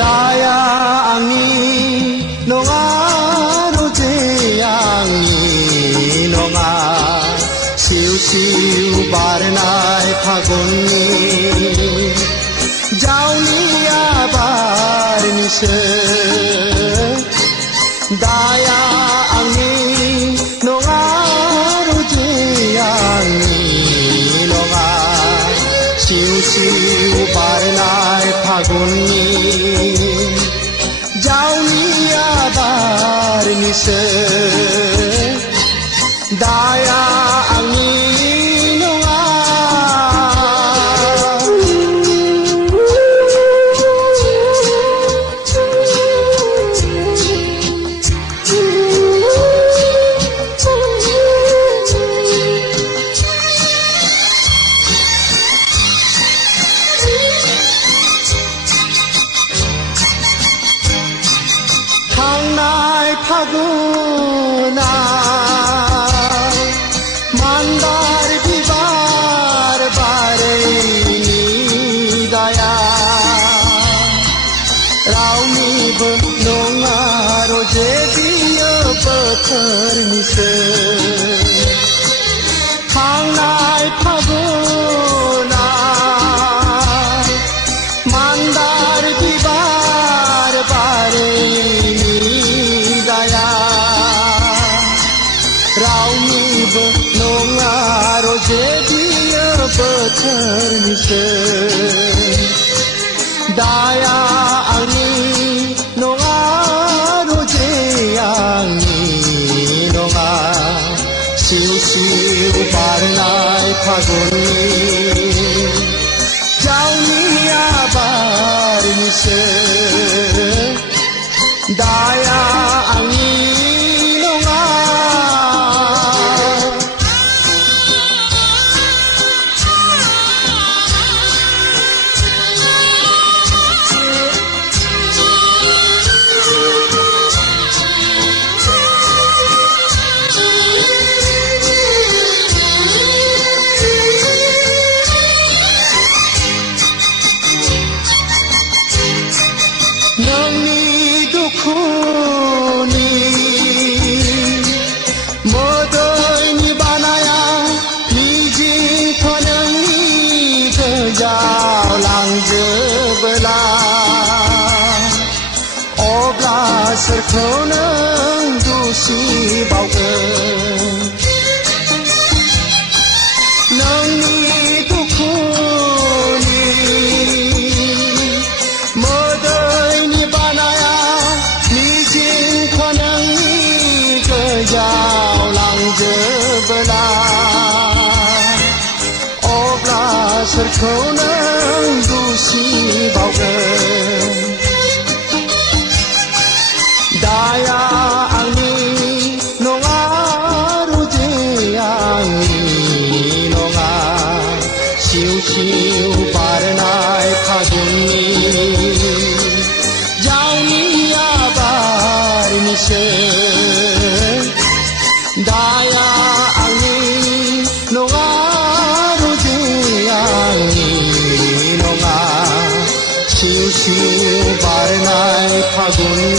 Dayangi nonga rojeyangi nonga siu siu barenai phaguni jauni abar nise dayangi nonga rojeyangi nonga siu siu barenai phaguni jauni abar nise dayangi nonga Hangnai phaguna mandar bibar bare daya rauni nonga roje diya pathar nise Hangnai phaguna mandar bibar bare nonga roje diya pathar nise dayangi nonga rojeyangi nonga siu siu barenai phaguni jauni abar nise dayangi nangni dukhuni modoi ni banaya niji thonangni thajau langje bela obla sarkhonang dusi baugen nangni dukhuni Jau lang jebela obla sarkhonang dusi baugen dayangi nonga rojeyangi nonga siu siu barenai phaguni jauni abar nise dayangi nonga rojeyangi nonga siu siu barenai phaguni